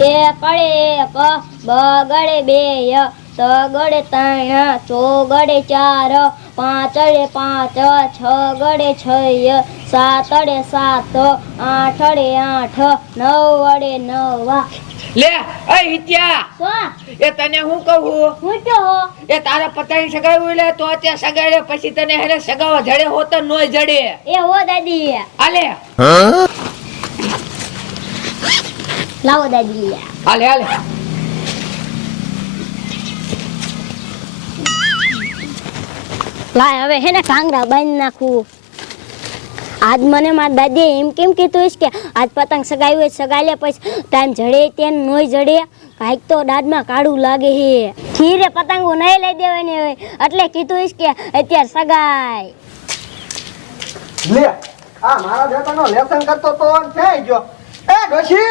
એકડે એક બગડે બે તગડે ત્રણ ચોગડે ચાર પાંચડે પાંચ છગડે છ સાતડે સાત આઠડે આઠ નવડે નવ લે એ હિત્યા! એ તને હું કહું? હું તો એ તારા પતાઈ સગાવ્યું લે તો તે સગાડે પછી તને હેને સગાવા જડે હોત નોય જડે. એ હો દાદી. આલે લાવો દાદી હાલે હાલે લાય હવે હે ને કાંગરા બાંધી નાખું. આજ મને મારા દાદીએ એમ કેમ કીધું હશે કે આજ પતંગ સગાવ્યું હોય સગાઈ લે પછી ટાઈમ જડે ત્યાં નોય જડે. કાંઈક તો દાદમાં કાળું લાગે હે. ખીરે પતંગો નહીં લઈ દેવાની હોય એટલે કીધું હશે કે અત્યારે સગાઈ લે આ મારા બેટાનો લેસન કરતો તો ક્યાંય ગયો? એ ડોશી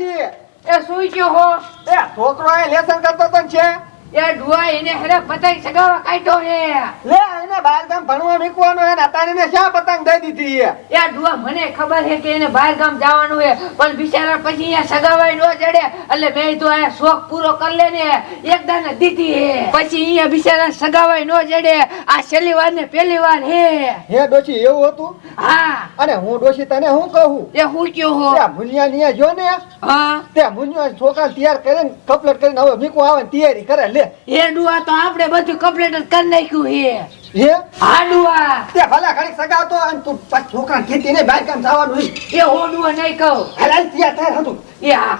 એ એ સુઈ ગયો હો. એ છોકરો એ લેસન કરતો તો છે? ડુઆ એને પતાઈ સગાવા કાઢ્યો હે. લે એને બહાર ગામ ભણવા મૂકવાનો હે ને ને શા પતંગ દઈ દીધી હે? એ ડુઆ મને ખબર છે કે એને બહાર ગામ જવાનું હે પણ બિચારા પછી અહીંયા સગાવાય નો જડે. એટલે મેં તો આ શોખ પૂરો કરી લે ને એક દાને દીધી હે. પછી અહીંયા બિચારા સગાવાય નો જડે. આ છેલ્લી વાર ને પહેલી વાર હે. હે ડોશી એવું હતું? હા. અને હું ડોશી તને હું કહું? એ હું કયો હો? તે મુનિયા નિયા જો ને હા. તે ભુલિયા છોકરા તૈયાર કરીને કપલેટ કરીને હવે મીકું આવે તૈયારી કરે. લે એ ડુઆ તો આપણે બધું કમ્પ્લીટ જ કરી નાખ્યું છે હે? હા ડુઆ. તે ભલા ઘડી સગાવતો અને તું છોકરા ખેતી ને બહાર ગામ જવાનું એ હો ડુઆ નહીં કહું. હાલ હાલ થાય હતું એ હા.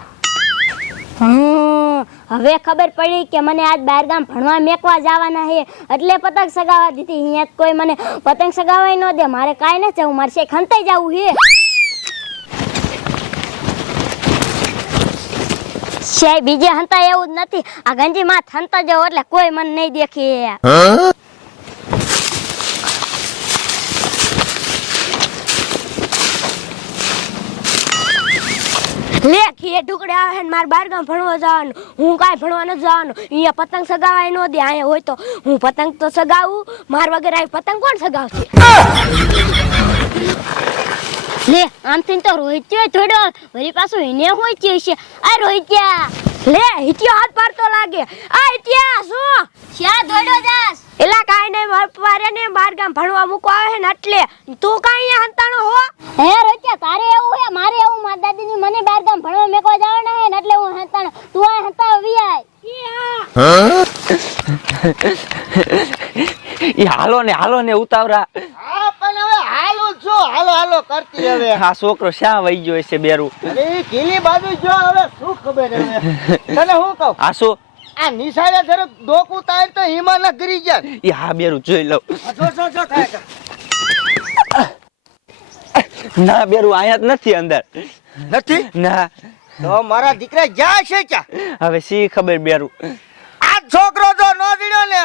હમ હવે ખબર પડી કે મને આજ બહાર ગામ ભણવા મેકવા જવાના હે. એટલે પતંગ સગાવા દીધી. અહીંયા કોઈ મને પતંગ સગાવાય ન દે. મારે કાંઈ ન જવું. મારે શેખ ખંતાઈ જવું હે. છે બીજે હંતા એવું જ નથી. આ ગંજી માં હંતા જાવ એટલે કોઈ મને નહીં દેખી. લેખી એ ઢુકડે આવે ને મારે બાર ગામ ભણવા જવાનું. હું કાંઈ ભણવા નથી જવાનું. અહીંયા પતંગ સગાવાય ન દે, અહીંયા હોય તો. હું પતંગ તો સગાવું, માર વગર આવી પતંગ કોણ સગાવશે? લે આમથી તો રોહિત્યો થોડો વળી પાછું એને હોય છે છે આ રોહિત્યા લે હિત્યો હાથ પાડતો લાગે. આ હિત્યા શું? શ્યા દોડો જાસ એલા કાઈ નહીં માર પારે ને બાર ગામ ભણવા મૂકો આવે ને એટલે. તું કાઈ હંતાણો હો? હે રોહિત્યા તારે એવું હે મારે એવું માર દાદીની મને બાર ગામ ભણવા મેકવા જવાના હે ને એટલે હું હંતાણો. તું આ હંતા વી આય. ઈ હાલો ને હાલો ને ઉતાવરા હા પણ હવે હાલો છો હાલો હાલો કરતી હવે આ છોકરો શા વહી ગયો છે બેરું? અરે ઈ બાજુ જો હવે શું ખબર હવે તને હું કહું? આ શું? આ નિશાળે જરા ડોકું તાર તો હિમાન ગરી જાય. ઈ હા બેરું જોઈ લઉં. જો જો જો થાય ના બેરું આયા જ નથી અંદર. નથી? ના. તો મારા દીકરા જ્યાં છે ક્યાં હવે સી ખબર બેરું? આ છોકરો જો નો દીડ્યો ને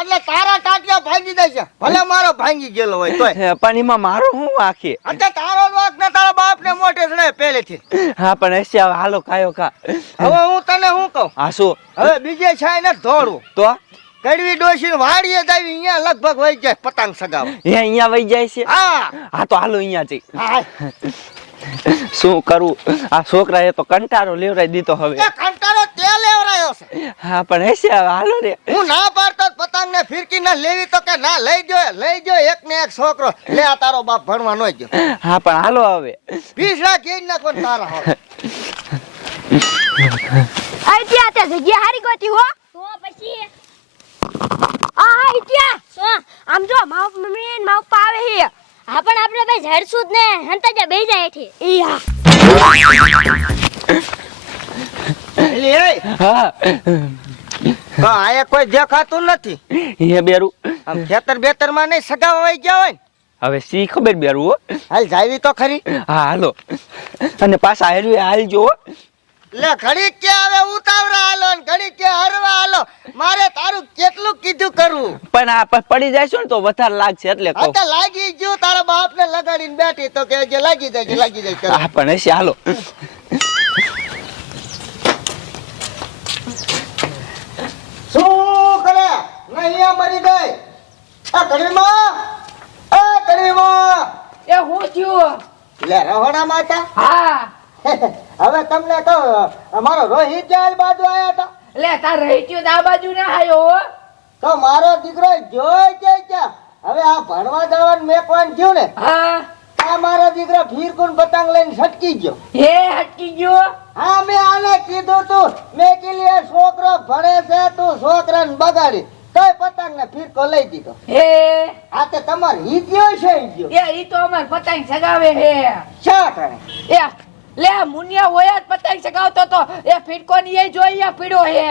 એટલે તારા ટાટિયા ભાંગી દે ભલે મારો ભાંગી ગયેલો હોય તોય. પણ એમાં મારો હું આખી? એટલે તારો વાક ને તારા બાપ ને મોટે પહેલેથી. હા પણ હશે હવે હાલો કાયો કા. હવે હું તને શું કહું? આ શું? હવે બીજે છાય ને ધોળવું તો? કડવી ડોસી વાડીએ જ આવી અહીંયા લગભગ વહી જાય પતંગ સગાવ. એ અહીંયા વહી જાય છે? હા. હા તો હાલો અહીંયા જઈ શું કરું? આ છોકરાએ તો કંટારો લેવરાઈ દીધો હવે. કંટારો કંટાળો તે લેવરાયો છે. હા પણ હશે હાલો રે. હું ના પતંગ ને ફિરકી ના લેવી તો કે ના લઈ જો લઈ જો એક ને એક છોકરો. લે આ તારો બાપ ભણવા નો ગયો. હા પણ હાલો હવે. પીસડા ઘી નાખો ને તારા હવે. આ ત્યાં તે જગ્યા હારી ગોતી હો. તો પછી આ હા ઇત્યા શું આમ જો માવ મમ્મી ને માવ પા આવે હે. હા પણ આપણે બે ઝડસું જ ને. હંતા જ બેહી જાય એઠી. ઈયા હા. એલી એ હા. આયા કોઈ દેખાતું નથી. એ બેરું. આમ ખેતર બેતરમાં નહીં વહી ગયા હોય હવે સી ખબર બેરું હો? હાલ જાવી તો ખરી. હા હાલો. અને પાછા હાલ્યું હાલ જો લે ઘડી કે હવે ઉતાવરા હાલો ને ઘડી કે હરવા હાલો. મારે તારું કેટલું કીધું કરવું પણ આ પડી જાય ને તો વધારે લાગશે એટલે કહું. તો લાગી ગયું તારા બાપ ને લગાડીને બેઠી. તો કે જે લાગી જાય લાગી જાય હા પણ હશે હાલો શું કરે નહીં મરી ગઈ. આ કડીમાં એ કડીમાં એ હું થયું લે રહોડા માતા. હા. હવે તમને તો અમારો રોહિત જાલ બાજુ આયા હતા. લે તાર રહી ગયો આ બાજુ ના આયો તો મારો દીકરો જોઈ કે ક્યાં? હવે આ ભણવા જવાનું મેકવાન થયું ને હા. આ મારો દીકરો ફીરકુન પતંગ લઈને છટકી ગયો. હે હટકી ગયો? હા મેં આને કીધું તું મેં કીધું છોકરો ભણે છે તું છોકરાને બગાડી. તોય પતંગ ને ફીરકો લઈ દીધો. હે? આ તે તમારે ગયો છે હીદ્યો એ ઈ તો અમાર પતંગ સગાવે હે શા કરે? એ લે મુનિયા હોય જ પતંગ સગાવતો તો એ ફીટકો ની એ જોઈએ પીડો હે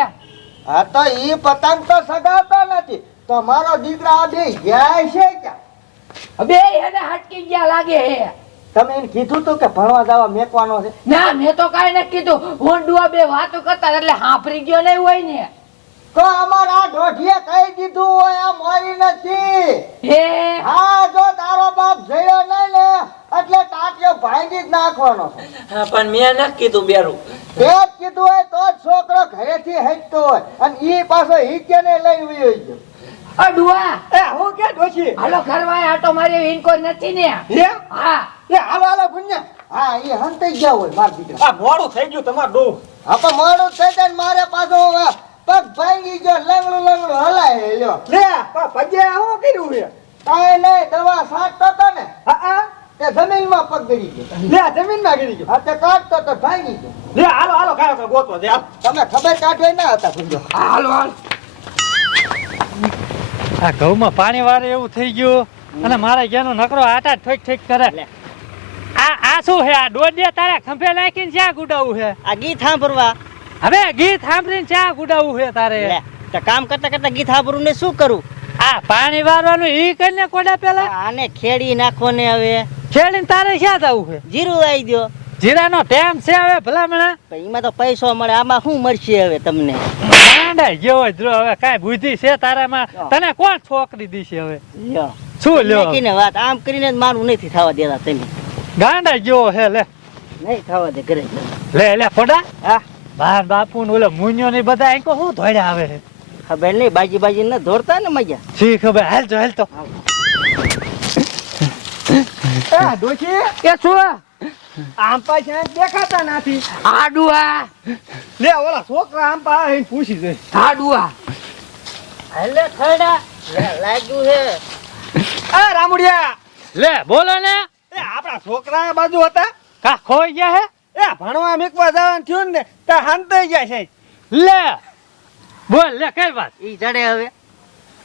હા તો ઈ પતંગ તો સગાવતો નથી. તો મારો દીકરા આ બે જાય છે ક્યાં? બે એને હટકી ગયા લાગે હે તમે એને કીધું તું કે ભણવા જવા મેકવાનો છે? ના મેં તો કાઈ ન કીધું. હું ડુઆ બે વાતો કરતા એટલે હાંફરી ગયો નહીં હોય ને. તો અમારા આ ઢોઢીએ કહી દીધું હોય આ મારી નથી. હે? હા જો તારો બાપ જયો નહીં ને એટલે ટાટિયો ભાંગી જ નાખવાનો. હા પણ મેં ન કીધું બેરું. તે જ કીધું હોય તો જ છોકરો ઘરેથી હટતો હોય અને ઈ પાછો હીચે ને લઈ વયો ગયો? અડુઆ એ હું કે ડોશી હાલો ઘરવાય આટો મારી ઇનકો નથી ને. હે હા. એ હાલો હાલો ભુન્યા હા એ હંતઈ ગયા હોય માર દીકરા. આ મોડું થઈ ગયું તમારું. ડો હા પણ મોડું થઈ જાય મારે પાછો ભાંગી ગયો લંગડું લંગડું હલાય લ્યો. લે પગે આવો કર્યું છે. કાંઈ નહીં દવા સાટતો તો ને. હા હા. તે જમીનમાં પગ ગળી ગયો. લે જમીનમાં ગીરી ગયો. હા તે કાઢતો તો ભાંગી ગયો. લે હાલો હાલો કાયો ગોતવા દે તમે ખબર કાઢવા ના હતા પુંજો હાલો હાલો. આ ઘઉંમાં પાણી વારે એવું થઈ ગયું અને મારે ક્યાંનો નકરો આટા ઠોક ઠોક કરે. આ આ શું છે? આ ડોડિયા તારા ખંભે નાખીને જ્યાં ગુડાવું છે? આ ગીત સાંભળવા હવે ગીત સાંભળીને ચા ગુડાવું છે તારે? તો કામ કરતા કરતા ગીત સાંભળું ને શું કરું? આ પાણી વારવાનું ઈ કરીને કોડા પેલા? આને ખેડી નાખો ને હવે. ખેડીને તારે ક્યાં જવું છે જીરું આવી દો જીરાનો ટેમ છે હવે ભલામણા? એમાં તો પૈસો મળે આમાં શું મળશે હવે તમને? માંડા જેવો જો હવે કાંઈ બુદ્ધિ છે તારામાં? તને કોણ છોકરી દીશે હવે? શું લ્યો? કીને વાત આમ કરીને મારું નથી થવા દેતા તમે. ગાંડા જેવો છે લે. નહીં થવા દે ઘરે લે લે પડા હા. બાર બાપુ ને ઓલો મુન્યો ને બધા આંકો શું ધોડ્યા આવે છે? ખબર નહીં બાજી બાજી ને ધોરતા ને મજા? શી ખબર. હાલ તો હાલ તો ડોશી? કે શું? આમ પાછા દેખાતા નથી. આડુઆ. ડુઆ લે ઓલા છોકરા આમ પા આવીને પૂછી જાય આડુઆ. હેલે થડા લાગ્યું છે. એ રામુડિયા. લે બોલો ને. એ આપણા છોકરા બાજુ હતા. કા ખોઈ ગયા હે? એ ભણવા મેકવા જવાનું થયું ને ત્યાં હાંતાઈ ગયા છે. લે બોલ લે કઈ વાત? ઈ જડે હવે.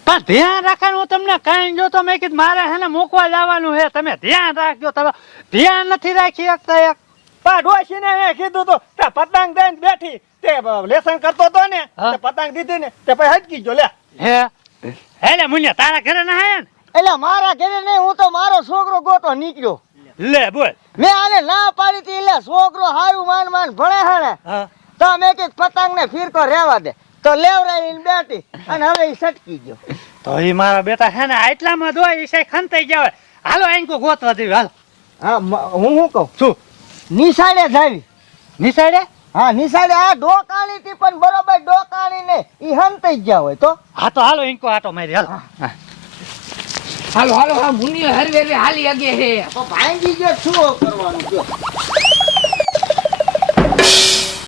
પણ ધ્યાન રાખવાનું હું તમને કઈ જો તો મેં કીધું મારે હે ને મૂકવા જવાનું છે. તમે ધ્યાન રાખજો તમે ધ્યાન નથી રાખી શકતા એક. પા ડોશીને મેં કીધું તો તે પતંગ દઈને બેઠી તે લેસન કરતો તો ને હા. તે પતંગ દીધી ને તે પછી હટકી ગયો લે. હે? એટલે મુન્યા તારા ઘરે ના હે એટલે મારા ઘરે નહીં હું તો મારો છોકરો ગોતો નીકળ્યો. લે બોલ. મેં આને ના પાડી એટલે છોકરો હારું માન માન ભણે હે ને હા. તો મેં કીધું પતંગ ને ફીરકો રેવા દે. તો લેવરાઈને બેટી અને હવે ઈ સટકી ગયો. તો એ મારા બેટા હે ને આટલામાં દોય એ છે ખંતાઈ ગયા હોય. હાલો આંકો ગોતવા દેવી હાલ. હા હું શું કહું? શું? નિશાળે જાવી નિશાળે? હા નિશાળે આ ડોકાણી થી પણ બરોબર ડોકાણી ને ઈ હંતાઈ ગયા હોય તો. હા તો હાલો આંકો આટો મારી હાલ. હાલો હાલો હા મુનિયો હરવે હરવે હાલી અગે હે. તો ભાંગી ગયો શું કરવાનું?